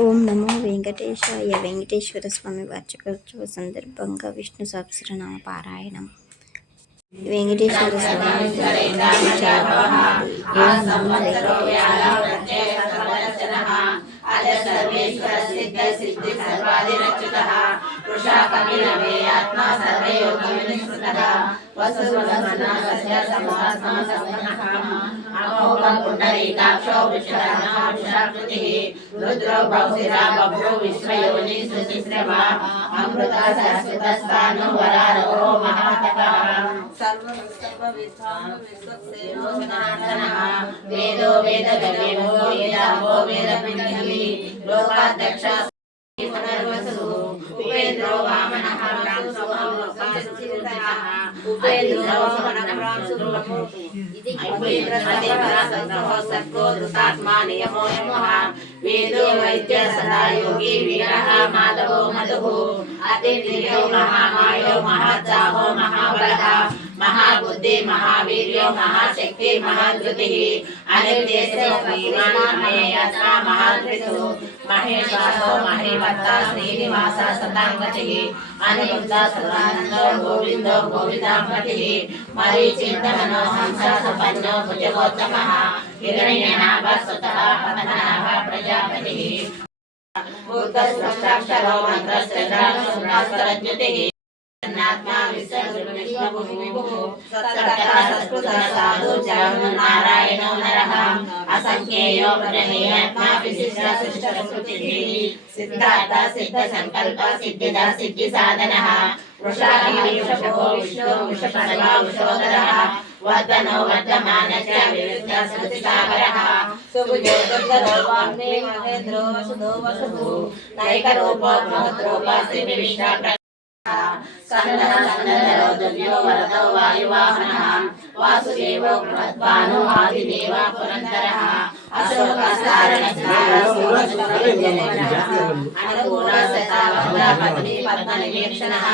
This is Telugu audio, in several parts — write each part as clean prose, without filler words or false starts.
ఓం నమో వెంకటేశాయ. వెంకటేశ్వర స్వామి వార్షికోత్సవ సందర్భంగా విష్ణు సహస్రనామ పారాయణం. వెంకటేశ్వర స్వామి ఓం నమో रुद्रो बहुशिरा बभ्रो विश्वयोनि सुचिश्रवा अमृत सरस्वतस्तानो वरारो महातपः सर्वविद्वान् विश्वक्सेनो सनातनः वेदो वेदगर्भो वेदावो वेदपिण्डली लोकाध्यक्ष पुनर्वसु उपेन्द्रो वामनः उपेन्द्रो सत्त्वात्मा नियमो यमः वेदो वैद्य सदा योगी वीरः माधवो मधुः अतिथिर्यो महामायो महाचाहो महाबलः महाबुद्धि महावीर्यो महाशक्ति महाधृतिः अनिर्देशो श्रीमान्महेयसा महाधृतु महेशासो महीभक्ता श्रीनिवास सतांगतिः अनिरुद्ध सदानन्दो गोविन्दो गोविदांपतिः मरीचिन्तमनो हंस सपन्नो भुजगोत्तमः हिरण्यनाभ सुतः पतनाभ प्रजापतिः भूतस्रष्टाक्षरो मन्त्रश्चन्द्राक्षरज्योतिः नात्मा विश्वविभुः साधु नारायणो नरः असंख्येयो ब्रह्मेयात्मा विशिष्टसृष्टिः सिद्धार्थ सिद्ध संकल्प सिद्धिदा सिद्धि साधनः वृषाभिषभो विष्णु वृषभा वृषोदरः वर्धनो वर्धमान च विविध स्मृतिसागरः सुभुजो दुर्धरो वाग्मी महेन्द्रो वसुधो वसुः नैकरूपो महद्रूप श्रीविष्णु स्कन्दरो दिव्यो वरदो वायुवाहनः वासुदेवो बृहद्भानो आदिदेव पुरन्दरः पत्नी पद्मनिवेक्षणः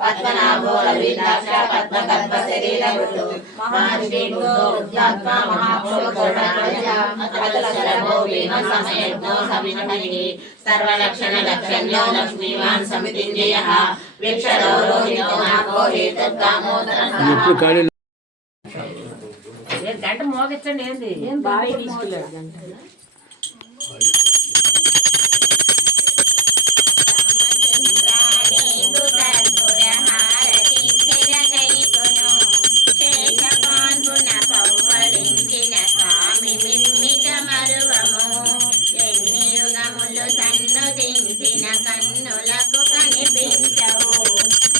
पद्मनाभो रविदाक्ष पद्मकल्पशरीरवृतो महर्षि बुद्धोत्मा महापुरुषो भीमसमयज्ञो सविष्णुः सर्वलक्षणलक्षण्यो लक्ष्मीवान् समितिञ्जयः वीक्षणो रोहितो नाको हेतुर्दामोदरः గంట మోగించండి. ఏంది బావి తీసుకెళ్ళాడు గంట. కన్నులకు కనిపించవు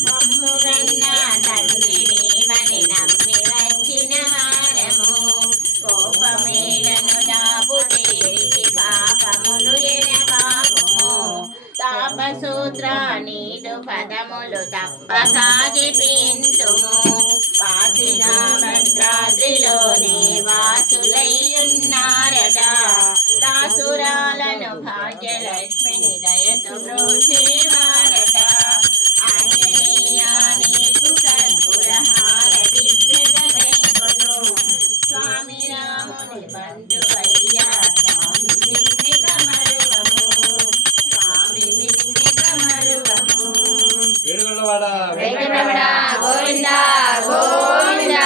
మమ్ముగన్నా తండ్రిని మని నమ్మి వచ్చిన వారము కోపమేలను దాపు తేరిది పాపములు ఎనబాపుము తాపసూత్ర నీదు పదములు తప్పకాగి పింతుము వాసిన భద్రాద్రిలోనే వాసులయ్యున్నారట దాసురాలను భాగ్యలక్ష్మిని దయతో బ్రోచేవారట ఆంజనేయానికి సద్గురహారతి జగదైకొను స్వామి రాముని బంధువయ్యా స్వామి మిన్నిక మరువము స్వామి మిన్నిక మరువము వెంకటరమణ గోవింద గోవింద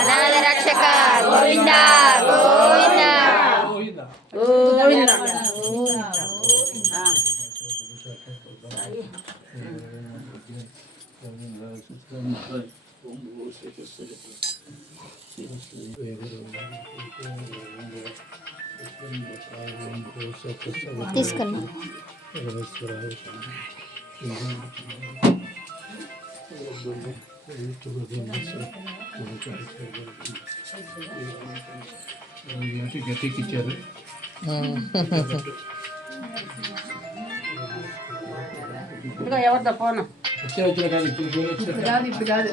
అనాథ రక్షక గోవింద గోవింద గోవింద తీసుకున్నా గట్టికి ఇచ్చారు. ఎవరితో ఫోన్ వచ్చిన కాదు ఇప్పుడు ఫోన్ వచ్చిన కాదు.